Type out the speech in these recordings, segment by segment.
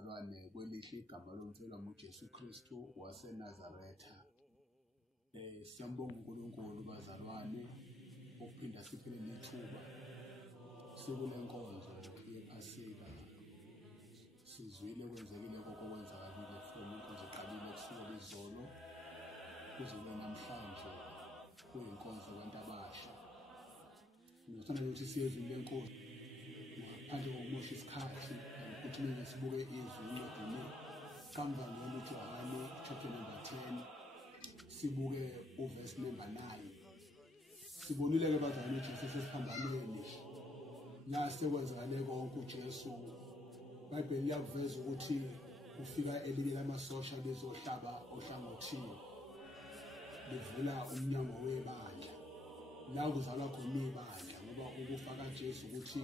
bazalwane kwelihle igama lomfelwa uJesu Kristu waseNazaretha. Siyambonga uNkulunkulu bazalwane ukuphinda siphele nethuba sikule nkonzo yePhasika. Sizwile kwenzekile konke okwenzakalile from inkonzo eqalile kusuka izolo kuze namhlanje kuyinkonzo yabantu abasha. Ngithanda ukuthi siyezwe le nkonzo ngaphandle kokumosha isikhathi ukuthi manje sibuke izwi incwadi kamva ngoluthi Yohane chapter number 10 sibuke uverse number 9. Sibonile ke bazalwane uJesu sesiphambaneni la sekwenzakale konke uJesu. iBhayibheli liyaveza ukuthi ufika elinye lamasosha bezohlaba ohlangothini livula umnyango webandla la kuzalwa khona ibandla ngoba ukufa kaJesu ukuthi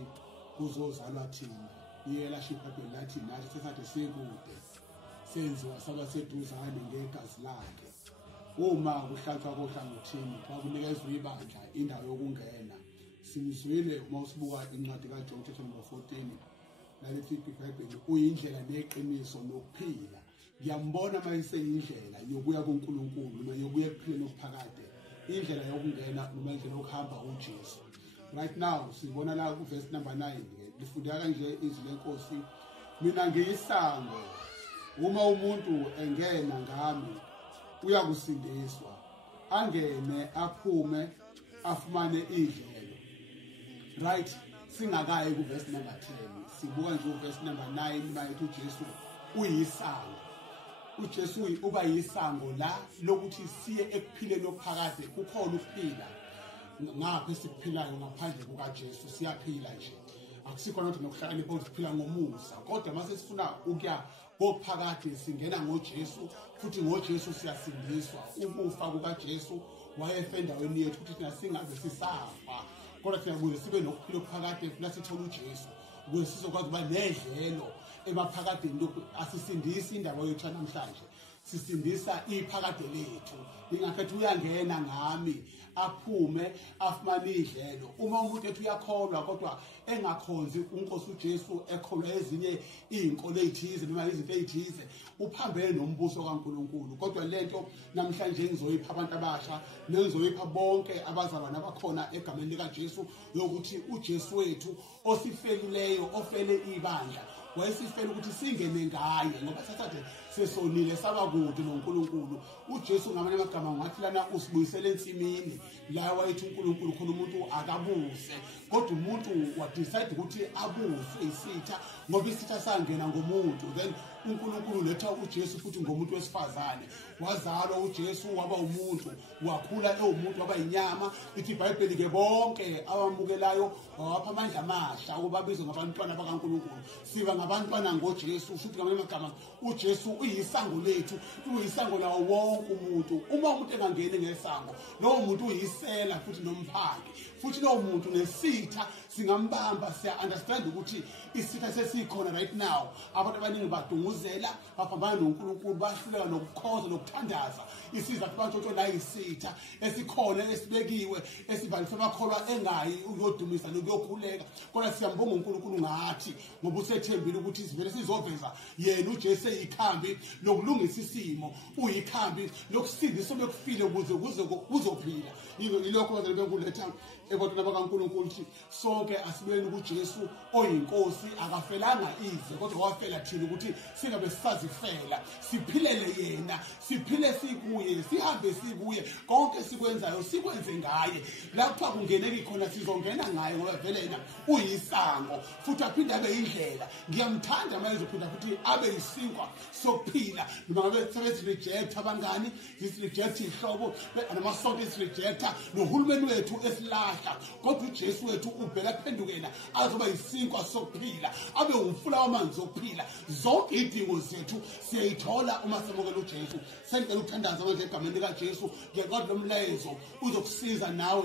kuzozalwa thina iyelasha iBhayibheli lathi nathi sesade sekude senziwa saba seduzane ngegazi lakhe. Uma kuhlatshwa kohlangothini kwakunikezwa ibandla indawo yokungena. Simzwile uma usibuka incwadi kaJohn chapter number 14 nalethi iBhayibheli uyindlela neqiniso nokuphila. Ngiyambona manje indlela yokuya kuNkulunkulu noma yokuya ekuphileni okuphakade, indlela yokungena noma indlela yokuhamba uJesu. Right now sibona la ku verse number 9 lifundeka kanje izwi lenkosi, mina ngiyisango, uma umuntu engena ngami uyakusindiswa, angene aphume afumane idlelo. Right, singakayi ku verse number 10 sibuka nje u verse number 9 mayethi uJesu uyisango. uJesu uba yisango la lokuthi siye ekuphileni okuphakade. Kukhona ukuphila ngapha esiphilayo ngaphandle kukaJesu, siyaphila nje. Akusikhona ukuthi nokuhlakanipha ukuphila ngomusa, kodwa mase sifuna ukuya kophakade singena ngoJesu, futhi ngoJesu siyasindiswa. Ukufa kukaJesu wayefa endaweni yethu ukuthi thina singabe sisafa, kodwa thina kuze sibe nokuphila okuphakade funa sithole uJesu ukuze sizokwazi ukuba nedlelo emaphakadeni lokhu. Asisindisi indaba yethu namhlanje, sisindisa iphakade lethu. Ingakhethi uyangena ngami aphume afumane idlelo. Uma umuntu ethi uyakholwa kodwa engakhonzi uNkosi uJesu, ekholwa ezinye izinkolo ezithize noma izinto ezithize, uphambene nombuso kaNkulunkulu. Kodwa lento namhlanje ngizoyipha abantu abasha nengizoyipha bonke abazalwane abakhona egameni likaJesu yokuthi uJesu wethu osifeluleyo ofele ibandla wayesifela ukuthi singene ngaye ngoba sasade sesonile saba kude noNkulunkulu. uJesu ngamanye amagama ngathi lana usibuyisele ensimini la wayethi uNkulunkulu khona umuntu akabuse, kodwa umuntu wadecide ukuthi abuse isitha ngoba isitha sangena ngomuntu. Then uNkulunkulu letha uJesu futhi ngomuntu wesifazane, wazalwa uJesu waba umuntu, wakhula ewumuntu waba inyama. Ithi iBhayibheli ke bonke abamukelayo wapha amandla amasha ukuba babizwe ngabantwana bakaNkulunkulu. Siba ngabantwana ngoJesu, futhi ngamanye amagama uJesu uyisango lethu, uyisango lawo wonke umuntu. Uma umuntu engangeni ngesango, lowo muntu uyisela futhi nomphandi, futhi lowo muntu nesitha singambamba. Siya understand ukuthi isitha sesikhona right now. Abantu abaningi badunguzela, baphambana noNkulunkulu, bahluleka nokukhoza nokuthandaza. Isiza kubantu la isitha esikhona esibekiwe esivaliswa bakholwa engayi uyodumisa nokuyokhuleka. Kodwa siyambonga uNkulunkulu ngathi ngoba usethembile ukuthi sivele sizoveza yena uJesu eyikhambi lokulungisa isimo, uyikhambi lokusindisa bekufile ukuze kuzophila. Yilokho bazalwane benkuletha ebantwini bakaNkulunkulu ukuthi sonke asibeni kuJesu oyinkosi, akafelanga ize kodwa wafela thina ukuthi singabe sisazifela, siphilele yena, siphile sikuye, sihambe sikuye, konke sikwenzayo sikwenze ngaye. Lapha kungeneki khona sizongena ngaye ngoba vele yena uyisango futhi aphinde abe indlela. Ngiyamthanda manje uzophinda futhi abe yisinkwa sokuphila. Noma ngabe sebethi reject abangani, this reject ihlobo namasonto is rejecta nohulumeni wethu esilahla, kodwa uJesu wethu ubheka phendukela azoba yisinkwa sokuphila, abe umfula wamanzi okuphila. Zonke idingo zethu siyayithola uma samukela uJesu. Sengicela ukuthandaza manje egameni likaJesu, ngiyaqonda lomlayezo uzokusiza nawe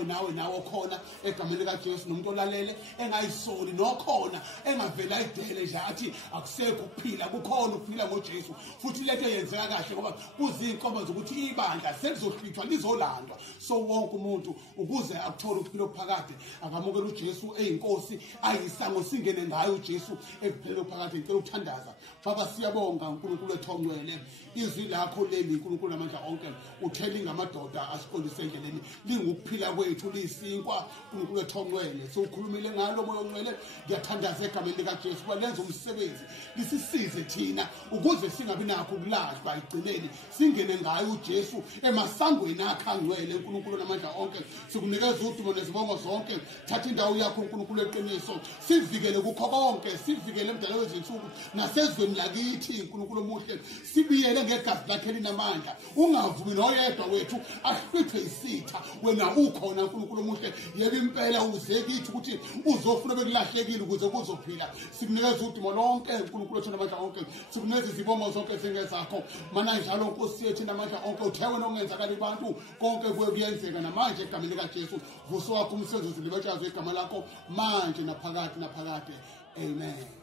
khona egameni likaJesu. Nomuntu olalele engayisoli nokhona engavela idele nje athi akusekho ukuphila, kukhona ukuphila ngoJesu. Futhi lento yenzeka kahle ngoba kuzinkomba zokuthi ibandla selizohlithwa lizolandwa. So wonke umuntu ukuze akuthole ukuphila okuphakade akamukela uJesu eyinkosi ayisango singene ngayo uJesu ekuphelele phakathi. Ngicela ukuthandaza Baba, siyabonga uNkulunkulu ethongcwele izwi lakho leli uNkulunkulu lamandla onke uthela ngamadoda asiqondise endleleni lingukuphila kwethu lisinkwa uNkulunkulu ethongcwele sokhulumile ngalo moya ongcwele. Ngiyathandaza egameni likaJesu ukuba lenze umsebenzi lisisize thina ukuze singabi nakho ukulahlwa igcineni singene ngayo uJesu emasangweni akhe angcwele. uNkulunkulu lamandla onke sikunikeza udumo nezibongo zonke. Thatha indawo yakho uNkulunkulu eqiniso, sivikele kukho konke, sivikele emdala wezinsuku nasezweni lakithi uNkulunkulu omuhle, sibiyele ngegazi lakhe elinamandla. Ungavumi noyedwa wethu ahlwithwe isitha, wena ukhona uNkulunkulu omuhle. Yebo impela uze kithi ukuthi uzofuna bekulahlekile ukuze kuzophila. Sikunikeza udumo lonke uNkulunkulu othanda amandla onke, sikunikeza izibongo zonke zingezakho mana njalo Nkosi yethu namandla onke. Uthewe nokungenzakala abantu konke kuye kuyenzeka namanje egameni likaJesu. Vuso wakho umsebenzi uzilibetshazwe igama lakho manje naphakade naphakade. Amen.